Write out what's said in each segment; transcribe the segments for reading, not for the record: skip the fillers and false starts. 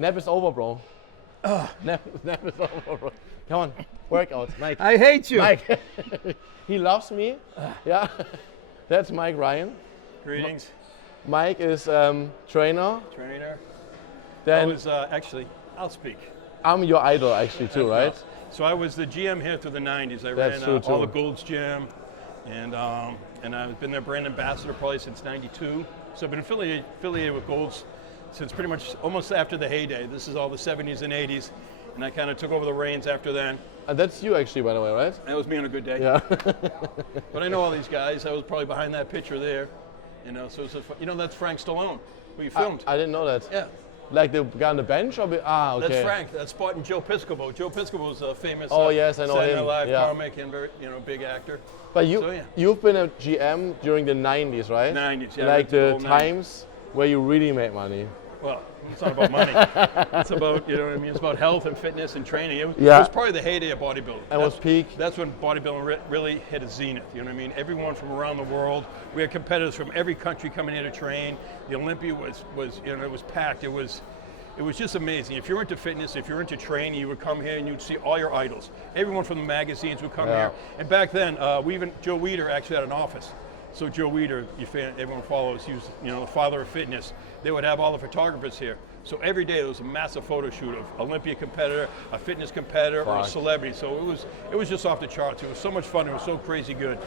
Nap is over, bro. Nap is over, bro. Come on, workout, Mike. I hate you. Mike, he loves me. Yeah, that's Mike Ryan. Greetings. Mike is trainer. Trainer. Then Actually, I'll speak. I'm your idol actually too, right? So I was the GM here through the 90s. I That's ran true, all too. the Gold's Gym, and I've been their brand ambassador probably since '92. So I've been affiliated with Gold's since pretty much almost after the heyday. This is all the 70s and 80s, and I kind of took over the reins after then. And that's you actually, by the way, right? That was me on a good day. Yeah. But I know all these guys. I was probably behind that picture there. You know, so it's that's Frank Stallone, who you filmed. I didn't know that. Yeah. Like the guy on the bench, or okay. That's Frank. That's Spartan Joe Piscopo. Joe Piscopo was a famous yes, I know Saturday him. Night Live Yeah. comic and very, big actor. But you've been a GM during the 90s, right? 90s, yeah. Like the old 90s. times where you really made money. Well, it's not about money. It's about, It's about health and fitness and training. It Yeah. was probably the heyday of bodybuilding. And was peak. That's when bodybuilding really hit a zenith. You know what I mean? Everyone from around the world. We had competitors from every country coming here to train. The Olympia was it was packed. It was just amazing. If you're into fitness, if you're into training, you would come here and you'd see all your idols. Everyone from the magazines would come here. And back then, Joe Weider actually had an office. So Joe Weider, everyone follows, he was the father of fitness. They would have all the photographers here. So every day there was a massive photo shoot of Olympia competitor, a fitness competitor, or a celebrity. So it was just off the charts. It was so much fun. It was so crazy good.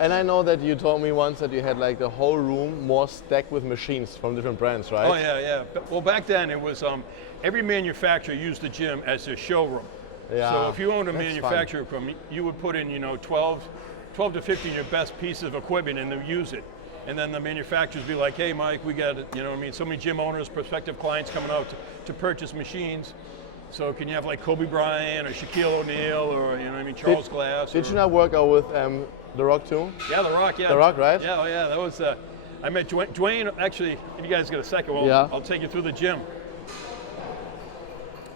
And I know that you told me once that you had like the whole room more stacked with machines from different brands, right? Oh yeah. Well, back then it was every manufacturer used the gym as their showroom. Yeah. So if you owned a That's manufacturer equipment, you would put in 12 to 15 of your best pieces of equipment and they'll use it. And then the manufacturers be like, hey Mike, we got so many gym owners, prospective clients coming out to purchase machines. So can you have like Kobe Bryant or Shaquille O'Neal or Charles Glass? Did you not work out with The Rock too? Yeah, The Rock. Yeah. The Rock, right? Yeah, that was. I met Dwayne. Actually, if you guys get a second, I'll take you through the gym.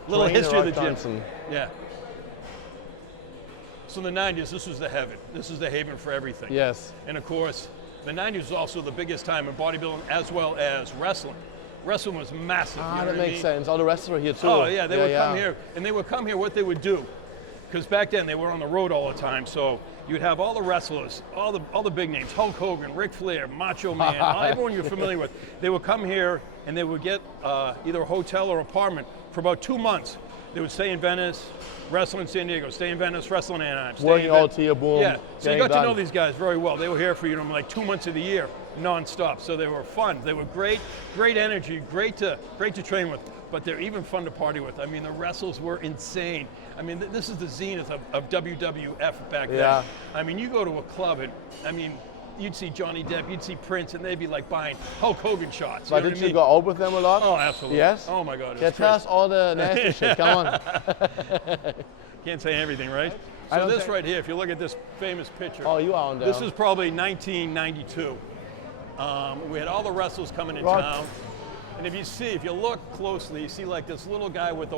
Little Dwayne history of the The Rock gym. Johnson. Yeah. So in the 90s, this was the heaven. This is the haven for everything. Yes. And of course, the 90s was also the biggest time in bodybuilding as well as wrestling. Wrestling was massive. That makes sense. All the wrestlers were here too. Oh yeah, they would come here, and they would come here. What they would do, because back then they were on the road all the time, so you'd have all the wrestlers, all the big names, Hulk Hogan, Ric Flair, Macho Man, everyone you're familiar with. They would come here and they would get either a hotel or apartment for about 2 months. They would stay in Venice, wrestle in San Diego, stay in Venice, wrestle in Anaheim. Working all tier, boom. Yeah, so you got done. to know these guys very well. They were here for like 2 months of the year, non-stop. So they were fun. They were great energy, great to train with. But they're even fun to party with. I mean, the wrestles were insane. I mean, this is the zenith of WWF back then. I mean, you go to a club and you'd see Johnny Depp, you'd see Prince, and they'd be like buying Hulk Hogan shots. But did you go out with them a lot? Oh, absolutely. Yes? Oh my God. Yeah, tell us all the nasty shit. Come on. Can't say everything, right? So this right here, if you look at this famous picture. Oh, you are on there. This is probably 1992. We had all the wrestlers coming in town. And if you look closely, you see like this little guy with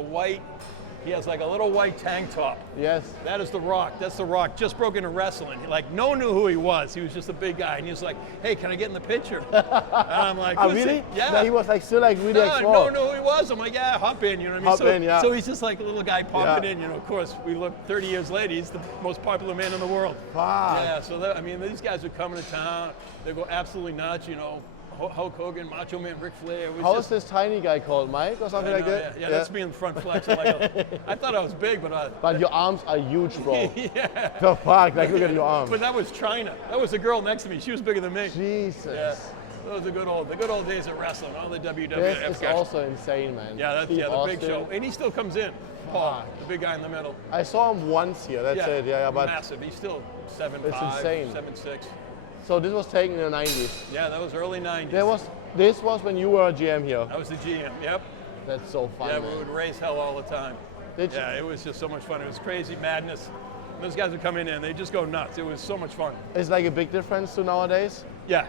he has like a little white tank top. Yes. That is The Rock. That's The Rock. Just broke into wrestling. Like, no one knew who he was. He was just a big guy. And he was like, hey, can I get in the picture? And I'm like, oh, really? Yeah. No, he was like still like really No, small. no one knew who he was. I'm like, yeah, hop in. You know what I mean? So he's just like a little guy popping in. Of course, we look 30 years later, he's the most popular man in the world. Fuck. Yeah, so these guys would come into town. They go absolutely nuts, Hulk Hogan, Macho Man, Ric Flair. How is this tiny guy called, Mike, or something like that? Yeah, that's me in the front flex. I thought I was big, but but your arms are huge, bro. Yeah. The fuck, like look at your arms. But that was China. That was the girl next to me. She was bigger than me. Jesus. Yeah. Those are the good old days of wrestling. All the WWF This is guys. also insane, man. Yeah, that's Steve the Austin. big show, and he still comes in. Paul, the big guy in the middle. I saw him once here. That's it. Yeah, but massive. He's still 7'5", it's insane. 7'6". So this was taken in the 90s. Yeah, that was early 90s. This was when you were a GM here. I was the GM. Yep. That's so fun. Yeah, man. we would raise hell all the time. It was just so much fun. It was crazy madness. Those guys would come in and they just go nuts. It was so much fun. It's like a big difference to nowadays. Yeah,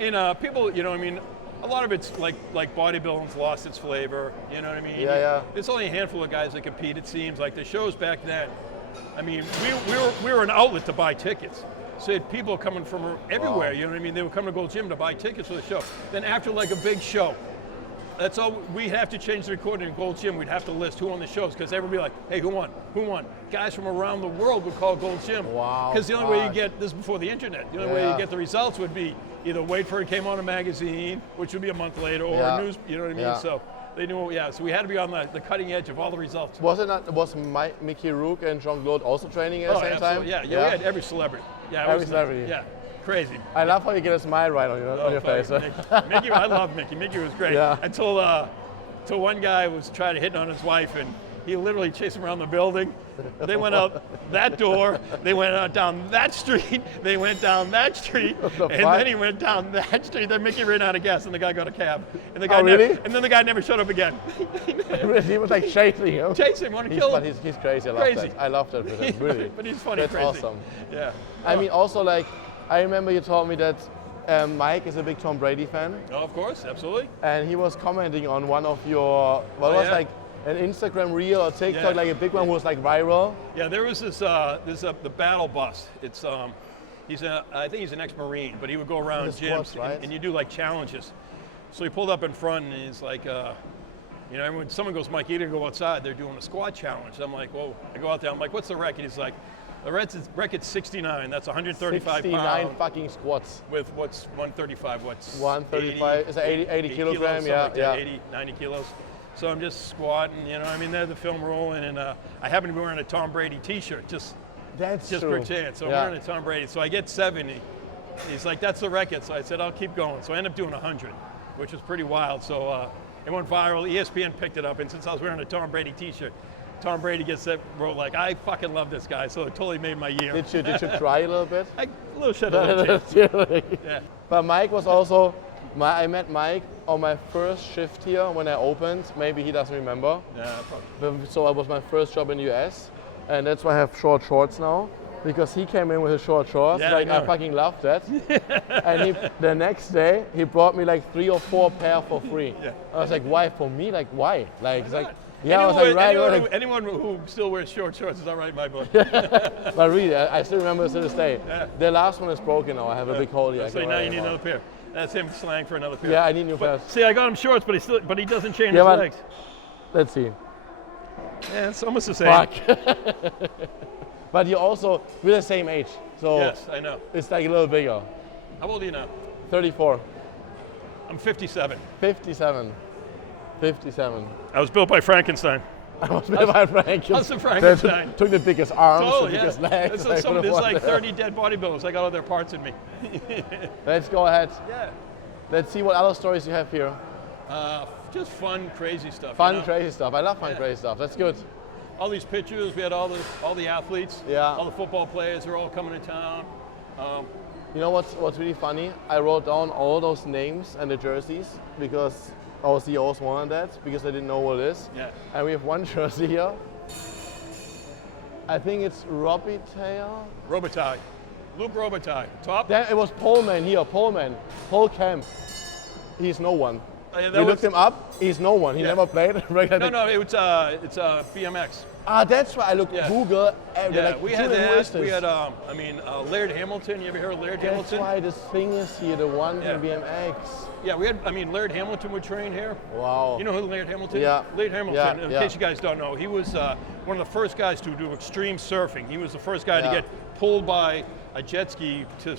and people, a lot of it's like bodybuilding's lost its flavor. You know what I mean? Yeah. There's only a handful of guys that compete. It seems like the shows back then. I mean, we were an outlet to buy tickets. So you had people coming from everywhere. Wow. You know what I mean? They would come to Gold's Gym to buy tickets for the show. Then after like a big show, That's all. We'd have to change the recording in Gold's Gym. We'd have to list who won the shows because everybody would be like, hey, who won? Who won? Guys from around the world would call Gold's Gym. Wow, Because the only way you fuck. get this before the internet, the only way you get the results would be either wait for it came on a magazine, which would be a month later, or a news. You know what I mean? Yeah. So they knew. Yeah. So we had to be on the cutting edge of all the results. Was Mickey Rourke and Jean-Claude also training at the same time? Yeah. We had every celebrity. Yeah. It Every was- celebrity. Yeah. Crazy. I love how you get a smile right on your face. Mickey, I love Mickey. Mickey was great. Yeah. Until one guy was trying to hit on his wife, and he literally chased him around the building. They went out that door. They went out down that street. They went down that street, the and fuck? then he went down that street. Then Mickey ran out of gas, and the guy got a cab. And the Oh, guy really? and then the guy never showed up again. He was like chasing him. Chase him, want to kill But him. he's crazy. I love Crazy. that. I love that with him. Really. But he's funny, That's crazy. awesome. Yeah. I mean, also like, I remember you told me that Mike is a big Tom Brady fan, Oh, of course, absolutely. and he was commenting on one of your, what was yeah. like an Instagram reel or TikTok, Yeah. like a big one was like viral. Yeah, there was the battle bus. It's I think he's an ex-Marine, but he would go around The squats, gyms right? and you do like challenges. So he pulled up in front and he's like, when someone goes, Mike, you didn't go outside, they're doing a squat challenge. I'm like, whoa, I go out there, I'm like, what's the record? He's like, the record's 69, that's 135 69 pounds. fucking squats. With what's 135, what's 135, is it 80 kilogram? kilos, Yeah, something like that, yeah. 80, 90 kilos. So I'm just squatting, there's the film rolling, and I happen to be wearing a Tom Brady t-shirt, just That's for true. a chance. So Yeah. I'm wearing a Tom Brady. So I get 70. He's like, that's the record. So I said, I'll keep going. So I end up doing 100, which was pretty wild. So it went viral. ESPN picked it up, and since I was wearing a Tom Brady t-shirt, Tom Brady gets that wrote like, I fucking love this guy. So it totally made my year. Did you try a little bit? A little shit, a little tip. Yeah. But Mike was also, I met Mike on my first shift here when I opened. Maybe he doesn't remember. Yeah, probably. So it was my first job in the US, and that's why I have short shorts now, because he came in with his short shorts. Yeah, like I I know. fucking loved that. And the next day he brought me like 3 or 4 pair for free. Yeah. I was like, why for me? Like why? Like it's like. Yeah, I was like, anyone who still wears short shorts is all right in my book. But really, I still remember this to this day. Yeah. The last one is broken now. I have a big hole here. I So can now wear you need anymore. another pair. That's him slang for another pair. Yeah, I need new But pairs. see, I got him shorts, but he doesn't chain Yeah, his but- legs. Let's see. Yeah, it's almost the same. Fuck. But you're also, we're the same age. So Yes, I know. it's like a little bigger. How old are you now? 34. I'm 57. 57. 57. I was built by Frankenstein. I was with my Frank. How's the Frankenstein? Took the biggest arms, Oh, the yeah. biggest legs. There's I could've like won. 30 dead bodybuilders. I got all their parts in me. Let's go ahead. Yeah. Let's see what other stories you have here. Just fun, crazy stuff. Fun, you know? crazy stuff. I love fun, Yeah. crazy stuff. That's good. All these pictures. We had all the athletes. Yeah. All the football players are all coming to town. You know what's really funny? I wrote down all those names and the jerseys because our CEOs wanted that because I didn't know what it is. Yeah. And we have one jersey here. I think it's Robbie Taylor. Robitaille. Luke Robitaille. Top. Then it was Poleman here, Paul Kemp. He's no one. Yeah, We looked him up, he's no one. He Yeah. never played. No, it's BMX. Ah, that's why I looked Yeah. Google. Yeah, like, we had who is that. We this? had, Laird Hamilton. You ever heard of Laird That's Hamilton? why this thing is here, the one Yeah. in BMX. Yeah, Laird Hamilton would train here. Wow. You know who Laird Hamilton? Yeah. Laird Hamilton. Yeah, In yeah. case you guys don't know, he was one of the first guys to do extreme surfing. He was the first guy Yeah. to get pulled by a jet ski to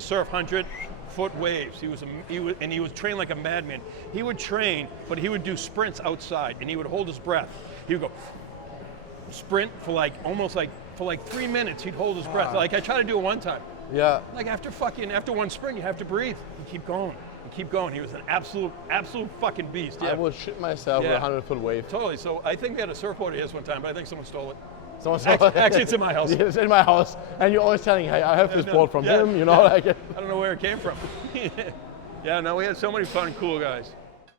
surf 100-foot waves. He was trained like a madman. He would train, but he would do sprints outside, and he would hold his breath. He would go sprint for like 3 minutes. He'd hold his breath. Like I tried to do it one time. Yeah. Like after one sprint, you have to breathe. You keep going. You keep going. He was an absolute fucking beast. Yeah, I would shit myself with Yeah. a 100-foot wave. totally. So I think we had a surfboard of his one time, but I think someone stole it. Someone Actually, it's in my house. It's in my house, and you're always telling, hey, I have this board from Yeah. him, you know, like. I don't know where it came from. Yeah, no, we had so many fun, cool guys.